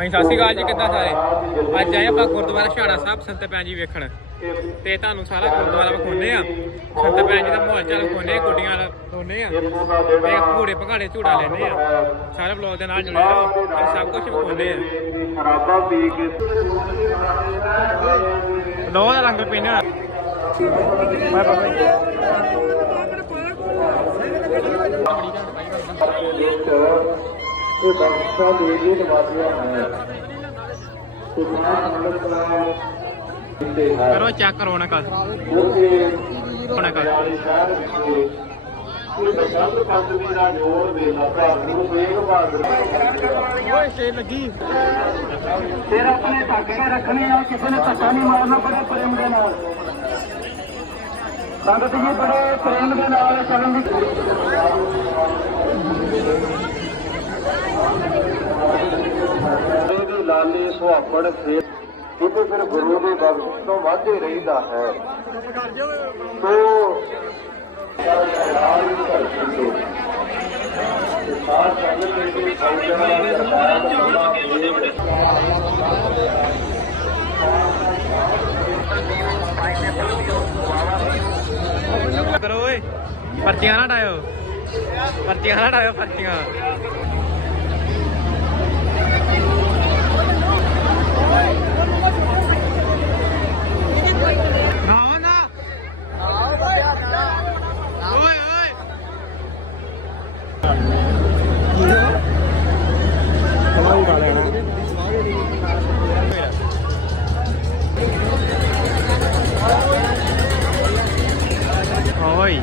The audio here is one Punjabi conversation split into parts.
ਹਾਂਜੀ, ਸਤਿ ਸ਼੍ਰੀ ਅਕਾਲ ਜੀ, ਕਿੱਦਾਂ ਸਾਰੇ? ਅੱਜ ਆਏ ਆਪਾਂ ਗੁਰਦੁਆਰਾ ਛਾੜਾ ਸਾਹਿਬ, ਸੰਤ ਪੈਂ ਜੀ ਵੇਖਣ। ਤੇ ਤੁਹਾਨੂੰ ਸਾਰਾ ਗੁਰਦੁਆਰਾ ਵਿਖਾਉਨੇ ਆ। ਸੰਤ ਪੈਂ ਜੀ ਦਾ ਮਾਹੌਲ ਚਾਲ ਵਿਖਾਉਨੇ ਆ, ਗੁੱਡੀਆਂ ਲਾਉਨੇ ਆ। ਤੇ ਘੋੜੇ ਭਗਾੜੇ ਝੂੜਾ ਲੈਨੇ ਆ। ਸਾਰੇ ਬਲੌਗ ਦੇ ਨਾਲ ਜੁੜੇ ਰਹੋ ਤੇ ਸਭ ਕੁਝ ਵਿਖਾਉਨੇ ਆ। ਖਰਾਬਾ ਲੋਹ ਦਾ ਰੰਗ ਪੀਨੇ। ਆ ਬਾਏ ਇਹ ਬੰਸ਼ਾ ਦੇ ਦੇ ਨਿਵਾਸੀਆਂ ਹੈ ਸੁਭਾਨ ਅੱਲਾਹ ਜਿੰਦੇ ਹੈ ਕਰੋ ਚੈੱਕ ਕਰੋ ਨਾ ਕੱਲ ਉਹਦੇ ਹੋਣਾ ਕੱਲ ਸ਼ਹਿਰ ਵਿੱਚ ਇਹ ਬਸ਼ੰਤ ਪੰਜਵੀਂ ਦਾ ਜੋਰ ਦੇ ਲੱਗਾ ਗੁਰੂ ਤੇਗ ਬਹਾਦਰ ਓਏ ਸੇ ਲੱਗੀ। ਫਿਰ ਆਪਣੇ ਕੇ ਰੱਖਣੇ ਆ ਕਿਸੇ ਨੇ ਧੱਕਾ ਨਹੀਂ ਮਾਰਨਾ ਬੜੇ ਪ੍ਰੇਮ ਦੇ ਨਾਲ। ਸੰਗਤ ਜੀ ਬੜੇ ਪ੍ਰੇਮ ਦੇ ਨਾਲ ਸ਼ਰਨ ਦੀ ਇਹਦੀ ਲਾਲੀ ਸੁਹਾਪੜ ਫੇਰ ਕਿਤੇ ਫਿਰ ਗੁਰੂ ਦੇ ਬਖਸ਼ ਤੋਂ ਵਾਧੇ ਰਹਿੰਦਾ ਹੈ। ਤੋ ਸਾਧ ਸੰਗਤ ਦੇ ਸੌਜਣਾ ਕਰਤਾਰ ਦਾ ਕਰੋ ਓਏ। ਪਰਚੀਆਂ ਨਾ ਡਾਇਓ ਪਰਚੀਆਂ ਨਾ ਡਾਇਓ ਪਰਚੀਆਂ ਨਾ ਨਾ ਓਏ ਓਏ ਓਏ।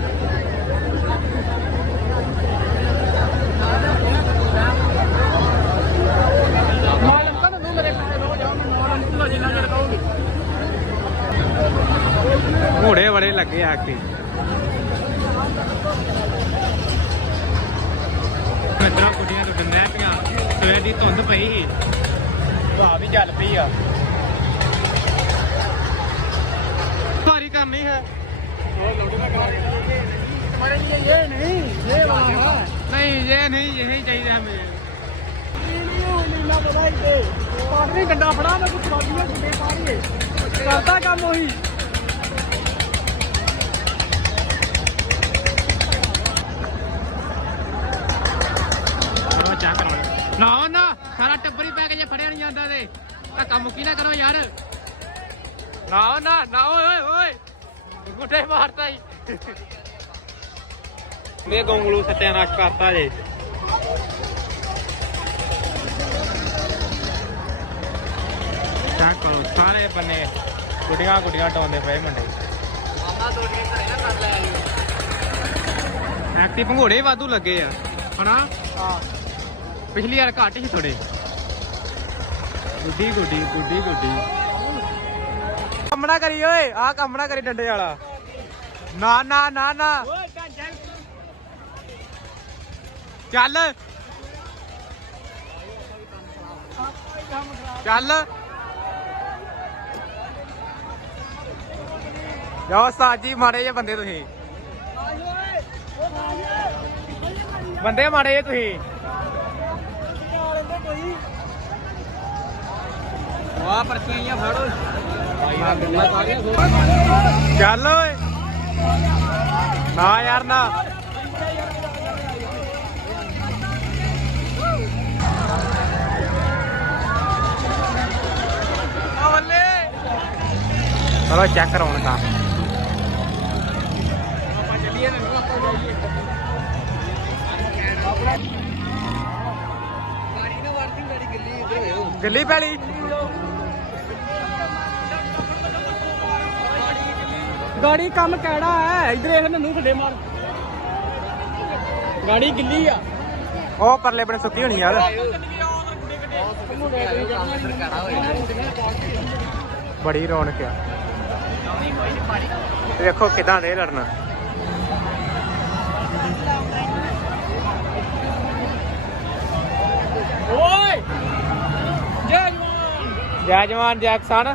ਘੋੜੇ ਬੜੇ ਲੱਗੇ ਆ ਕੇ। ਮਿੱਤਰਾਂ ਕੁੜੀਆਂ ਤੋਂ ਗੰਦਿਆਂ ਪਈਆਂ ਸਵੇਰ ਦੀ ਧੁੰਦ ਪਈ ਸੀ ਭਾ ਵੀ ਚੱਲ ਪਈ ਆ ਭਾਰੀ ਕਰਨੀ ਹੈ नहीं ये नहीं यही चाहिए हमें ਪਾਣੀ ਗੰਡਾ ਫੜਾ ਮੈਂ ਕੁਝ ਬਾਦੀਆਂ ਗੁੱਡੇ ਪਾਣੀਏ ਕਰਦਾ ਕੰਮ ਉਹੀ ਨਹੀਂ ਜਾਂਦਾ ਤੇ। ਧੱਕਾ ਮੁੱਕੀ ਨਾ ਕਰੋ ਯਾਰ। ਨਾ ਨਾ ਨਾ ਓਏ ਓਏ। ਓਏ ਗੁੱਡੇ ਮਾਰਤਾ ਹੀ ਮੇ ਗੋਂਗਲੂ ਸੱਤਿਆਨਾਸ਼ ਕਰਤਾ ਜੇ। ਚਾਹ ਕਰੋ ਸਾਰੇ ਬੰਨੇ ਗੁੱਡੀਆਂ ਗੁੱਡੀਆਂ ਟਾਉਂਦੇ ਪਏ ਮੁੰਡੇ। ਐਕਟਿਵ ਭੰਗੋੜੇ ਵਾਧੂ ਲੱਗੇ ਆ ਹਨਾ? ਹਾਂ। ਪਿਛਲੀ ਵਾਰ ਘੱਟ ਸੀ ਥੋੜੇ ਗੁੱਡੀ ਗੁੱਡੀ ਗੁੱਡੀ ਗੁੱਡੀ। ਕੰਮ ਨਾ ਕਰੀ ਓਏ ਆ ਕੰਮ ਨਾ ਕਰੀ ਡੰਡੇ ਵਾਲਾ। ਨਾ ਨਾ ਨਾ ਨਾ। ਚੱਲ। ਚੱਲ। ਜਾਓ ਸਾਜੀ ਮਾੜੇ ਜੇ ਬੰਦੇ ਤੁਸੀਂ। ਬੰਦੇ ਮਾੜੇ ਜੇ ਤੁਸੀਂ। ਵਾਹ ਪਰਚੀਆਂ ਫੜੋ। ਚੱਲ ਓਏ। ਨਾ ਯਾਰ ਨਾ। ਚਲੋ ਚੈੱਕ ਕਰਾਉਣ ਦਾ। ਆਪਾਂ ਚੱਲੀਏ ਨਾ ਆਪਾਂ ਜਾਈਏ ਗਾੜੀ ਨਾ ਵਰਦੀ ਗਾੜੀ ਗਿੱਲੀ ਇਧਰ ਹੋਇਓ। ਗੱਲੀ ਪੈਲੀ। ਗਾੜੀ ਕੰਮ ਕਿਹੜਾ ਹੈ? ਇਧਰ ਇਹ ਨੰਨੂ ਥੱਲੇ ਮਾਰ। ਗਾੜੀ ਗਿੱਲੀ ਆ। ਉਹ ਪਰਲੇ ਬਣੇ ਸੁੱਕੀ ਹੋਣੀ ਯਾਰ। ਬੜੀ ਰੌਣਕ ਆ। ਵੇਖੋ ਕਿਦਾਂ ਦੇ ਲੜਨਾ। ਓਏ! ਜੈ ਜਵਾਨ! ਜੈ ਜਵਾਨ ਜੈ ਕਿਸਾਨ।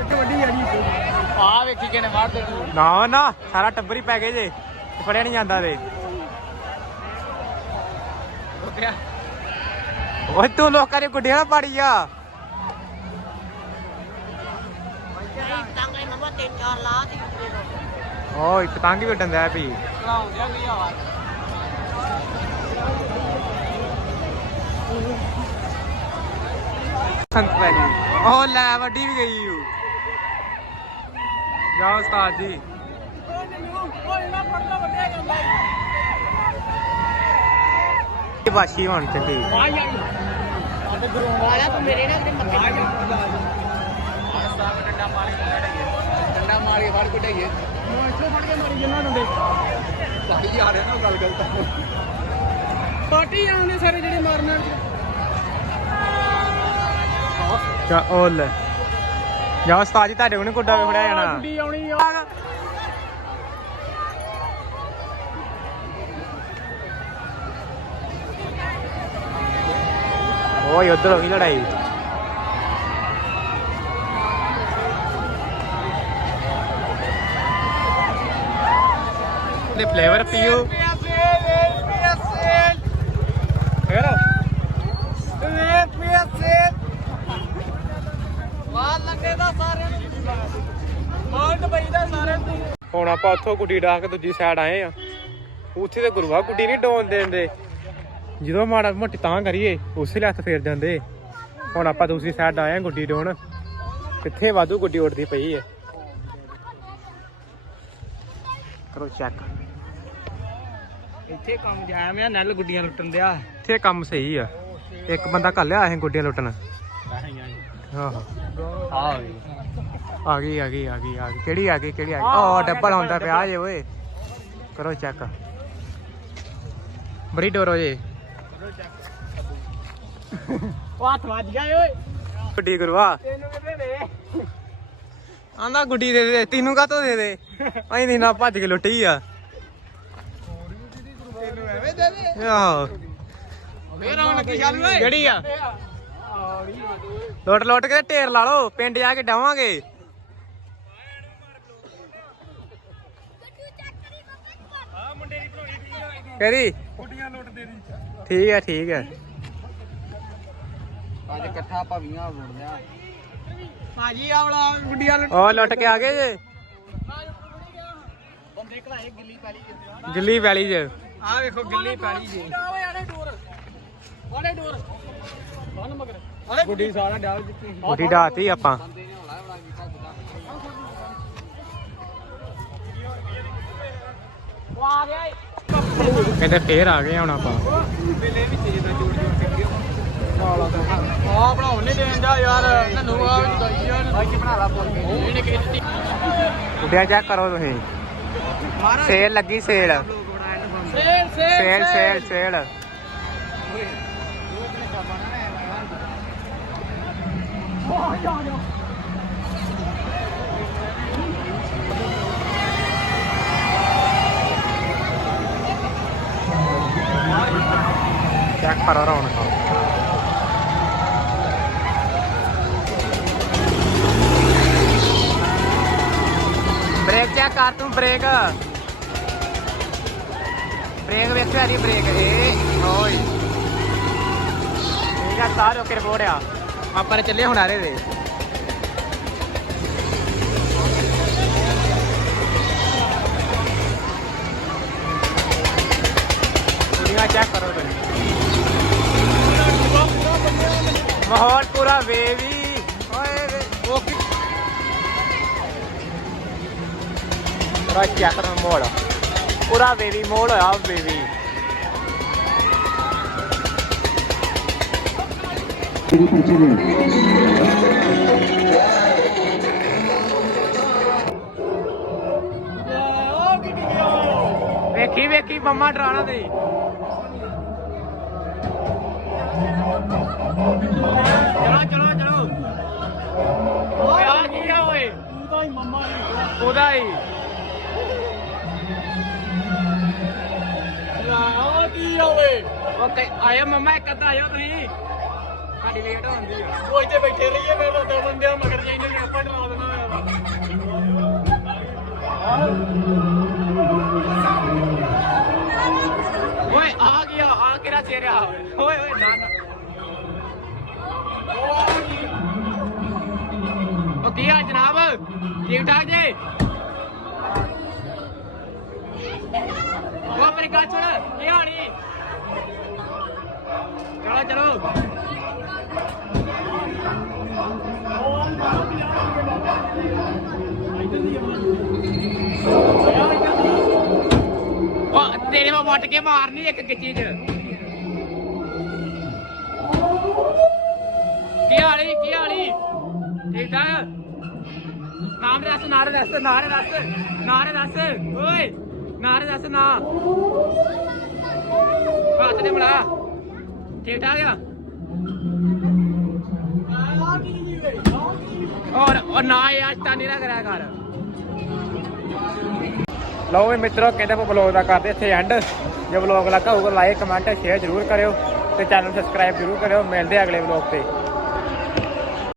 ਇੱਕ ਵੱਡੀ ਆੜੀ ਆ ਵੇਖੀ ਕਿਨੇ ਮਾਰ ਦੇ ਨਾ। ਨਾ ਸਾਰਾ ਟੱਬਰ ਹੀ ਪੈ ਗਏ ਜੇ ਤੇ ਫੜਿਆ ਨਹੀਂ ਜਾਂਦਾ ਵੇ ਰੁਕਿਆ। ਓਏ ਤੂੰ ਲੋਕਾਂ ਦੇ ਗੁੱਡੀਆਂ ਨਾਲ ਪਾੜੀ ਆ। ਓਏ ਪਤੰਗ ਵੀ ਉੱਡਣ ਲਾਉਂਦਿਆ ਕੀ ਆ ਸੰਤ ਵੈਲੀ ਉਹ ਲੈ ਵੱਡੀ ਵੀ ਗਈ ਜਾ ਉਸਤਾਦ ਜੀ। ਇਹ ਹੋਣ ਤੇ ਠੀਕ। ਆ ਯਾਰ ਤੇ ਤੂੰ ਮੇਰੇ ਨਾਲ ਤੇ ਮੱਥੇ ਆ ਜਾ ਆ ਸਾਹ ਡੰਡਾ ਮਾਰੀ ਡੰਡਾ ਮਾਰੀ ਫੜ ਕੇ ਢਈਏ ਮੈਂ ਇੱਥੇ ਫੜ ਕੇ ਮਾਰੀ ਜਿੰਨਾ ਡੰਡੇ ਸਾਡੀ ਆ ਰਿਹਾ ਨਾ ਗੱਲ ਗਲਤ ਪਾਰਟੀ ਆਉਂਦੇ ਸਾਰੇ ਜਿਹੜੇ ਮਾਰਨ। ਵਾਲੇ ਚਾ ਉਹ ਜਾਓ ਉਸਤਾਦ ਜੀ ਤੁਹਾਡੇ ਕੋਲ ਨੀ ਗੁੱਡਾ ਵੀ ਫੜਿਆ ਜਾਣਾ ਗੁੱਡੀ ਆਉਣੀ ਆ ਓਏ ਉਧਰ ਹੋ ਗਈ ਲੜਾਈ ਦੇ ਫਲੇਵਰ ਪੀਓ ਫੇਰ ਮਾਲ ਲੱਗੇ ਦਾ ਸਾਰਿਆਂ ਨੂੰ ਮਾਲ ਡਬਈ ਦਾ ਸਾਰਿਆਂ ਨੂੰ ਹੁਣ ਆਪਾਂ ਉੱਥੋਂ ਗੁੱਡੀ ਡਾਹ ਕੇ ਦੂਜੀ ਸਾਈਡ ਆਏ ਆ। ਉੱਥੇ ਤੇ ਗੁਰੂਆ ਗੁੱਡੀ ਨਹੀਂ ਡੋਨ ਦੇਂਦੇ। ਜਦੋਂ ਮਾੜਾ ਮੋਟੀ ਤਾਂ ਕਰੀਏ ਉਸੇ ਲਈ ਹੱਥ ਫੇਰ ਜਾਂਦੇ। ਹੁਣ ਆਪਾਂ ਦੂਸਰੀ ਸਾਈਡ ਆਏ ਆ ਗੁੱਡੀ ਡੋਣ ਕਿੱਥੇ ਵਾਧੂ ਗੁੱਡੀ ਉੱਡਦੀ ਪਈ ਹੈ ਕਰੋ ਚੈੱਕ ਇੱਥੇ ਕੰਮ ਜਾਇਆ ਮੈਂ ਨਲ ਗੁੱਡੀਆਂ ਲੁੱਟਣ ਦਿਆ। ਇੱਥੇ ਕੰਮ ਸਹੀ ਆ। ਇੱਕ ਬੰਦਾ ਘੱਲਿਆ ਇਹ ਗੁੱਡੀਆਂ ਲੁੱਟਣ। ਆਹੋ ਆ ਆ ਗਈ ਆ ਗਈ ਆ ਗਈ ਆ ਗਈ। ਕਿਹੜੀ ਆ ਗਈ ਕਿਹੜੀ ਆ ਗਈ? ਓ ਡੱਬਲ ਹੁੰਦਾ ਪਿਆ ਜੇ ਓਏ। ਕਰੋ ਚੈੱਕ ਬੜੀ ਡੋਰੋ ਜੇ। ਉਹ ਹੱਥ ਵੱਜ ਗਿਆ ਓਏ। ਗੁੱਡੀ ਤੈਨੂੰ ਕਿਤੇ ਦੇ। ਆਂਦਾ ਗੁੱਡੀ ਦੇ ਦੇ ਤੈਨੂੰ ਕਾਹਤੋਂ ਦੇ ਦੇ? ਅਸੀਂ ਨਹੀਂ ਨਾ ਭੱਜ ਕੇ ਲੁੱਟੀ ਆ। ਤੈਨੂੰ ਐਵੇਂ ਦੇ ਦੇ। ਆਹੋ। ਫੇਰ ਆਉਣ ਲੱਗੀ ਚੱਲ ਓਏ। ਕਿਹੜੀ ਆ? ਲੁੱਟ ਲੁੱਟ ਕੇ ਢੇਰ ਲਾ ਲਓ ਪਿੰਡ ਜਾ ਕੇ ਡਾਵਾਂਗੇ। ਕਿਹੜੀ ਠੀਕ ਹੈ ਠੀਕ ਹੈ ਅੱਜ ਇਕੱਠਾ ਭਵੀਆਂ ਵੁੜਦਿਆ ਭਾਜੀ ਆਵਲਾ ਗੁੱਡੀਆਂ ਲੁੱਟ ਉਹ ਲੁੱਟ ਕੇ ਆ ਗਏ ਜੇ? ਬੰਦੇ ਘਲਾਏ ਗਿੱਲੀ ਪੈਲੀ ਗਿੱਲੀ ਵੈਲੀ 'ਚ। ਆ ਵੇਖੋ ਗਿੱਲੀ ਪੈਲੀ ਜੀ ਓਏ ਆੜੇ ਡੋਰ। ਆੜੇ ਡੋਰ। ਬੰਨ ਮਗਰ। ਗੁੱਡੀ ਸਾਰਾ ਡਾਲ ਦਿੱਤੀ। ਗੁੱਡੀ ਡਾਤੀ ਆਪਾਂ। ਕਹਿੰਦੇ ਫੇਰ ਆ ਗਏ ਹੁਣ ਆਪਾਂ। ਵੇਲੇ ਵਿੱਚ ਜਿੱਦਾਂ ਜੋੜ ਜੋੜ ਕੇ ਵੀਡੀਓ ਆ ਬਣਾਉਣ ਨਹੀਂ ਦੇਂਦਾ ਯਾਰ ਨਨੂ ਆ ਦਈ ਯਾਰ ਬਾਕੀ ਬਣਾ ਲਾ ਬੋਲ ਇਹਨੇ ਕਿਹਦੀ ਗੁੱਡੀਆਂ ਚੈੱਕ ਕਰੋ ਤੁਸੀਂ। ਸੇਲ ਲੱਗੀ sale. Sale sale sale. Sale check ਕਰੋ ਰੌਣਕ ਬ੍ਰੇਕ ਚੈੱਕ ਕਰ ਤੂੰ ਬ੍ਰੇਕ ਬ੍ਰੇਕ ਵੇਖ ਸਾਰੀ ਬ੍ਰੇਕ ਇਹ। ਓਏ। ਠੀਕ ਆ ਸਾਰ ਓਕੇ ਰਿਪੋਰਟ ਆ। ਆਪਾਂ ਨੇ ਚੱਲੇ ਹੁਣ ਆਰੇ ਦੇ ਚੈੱਕ ਕਰੋ ਤੁਸੀਂ। ਮਾਹੌਲ ਪੂਰਾ ਵੇਵੀ ਓਏ ਵੇ। ਓਕੇ ਪੂਰਾ ਚੈੱਕ ਕਰੋ ਮਾਹੌਲ ਪੂਰਾ ਵੇਵੀ ਮੋੜ ਹੋਇਆ ਵੇਵੀ ਵੇਖੀ ਵੇਖੀ, ਮੰਮਾ ਡਰਾਣਾ ਤੇ ਚਲੋ ਚਲੋ ਚਲੋ ਓਏ ਆ ਕੀ ਆ ਓਏ ਉਹਦਾ ਹੀ ਮੰਮਾ ਨੇ ਉਹਦਾ ਹੀ ਆ ਕੀ ਆ ਓਏ ਓਕੇ ਆਇਓ ਮੰਮਾ ਇੱਕ ਅੱਧਾ ਆਇਓ ਤੁਸੀਂ ਸਾਡੀ ਲੇਟ ਹੁੰਦੀ ਆ ਉਹ ਇੱਥੇ ਬੈਠੇ ਰਹੀਏ ਮੈਂ ਤਾਂ ਦੋ ਬੰਦਿਆਂ ਮਗਰ ਜਾਈਨੇ ਨੇ ਆਪਾਂ ਡਰਾ ਦੇਣਾ ਓਏ ਆ ਗਿਆ, ਆ ਕਿਹੜਾ ਚਿਹਰਾ ਓਏ ਓਏ, ਨਾ ਨਾ। ਠੀਕ ਠਾਕ ਜੀ? ਉਹ ਮੇਰੀ ਗੱਲ ਸੁਣ ਕੀ ਹਾਲ ਚਲੋ ਚਲੋ। ਉਹ ਤੇਰੇ ਮਾ ਵੱਟ ਕੇ ਮਾਰਨੀ ਇੱਕ ਗਿੱਚੀ ਚ। ਕੀ ਹਾਲੀ ਕੀ ਹਾਲੀ ਠੀਕ ਠਾਕ? ਨਾਮ ਦੱਸ ਨਾਰੇ ਦੱਸ ਨਾਰੇ ਦੱਸ ਨਾਰੇ ਦੱਸ ਓਏ ਨਾਰੇ ਦੱਸ ਨਾ। ਹੱਥ ਦੇ ਬਣਾ ਠੀਕ ਠਾਕ ਆ? ਔਰ ਔਰ ਨਾ ਇਹ ਅੱਜ ਤਾਂ ਨਹੀਂ ਕਰਿਆ ਕਰ ਲਓ ਵੀ ਮਿੱਤਰੋ, ਕਹਿੰਦੇ ਆਪਾਂ ਬਲੌਗ ਦਾ ਕਰਦੇ ਇੱਥੇ ਐਂਡ ਜੇ ਬਲੌਗ ਲੱਗਾ ਹੋਊਗਾ ਲਾਈਕ ਕਮੈਂਟ ਸ਼ੇਅਰ ਜ਼ਰੂਰ ਕਰਿਓ ਤੇ ਚੈਨਲ ਸਬਸਕ੍ਰਾਈਬ ਜ਼ਰੂਰ ਕਰਿਓ। ਮਿਲਦੇ ਅਗਲੇ ਬਲੌਗ ਤੇ।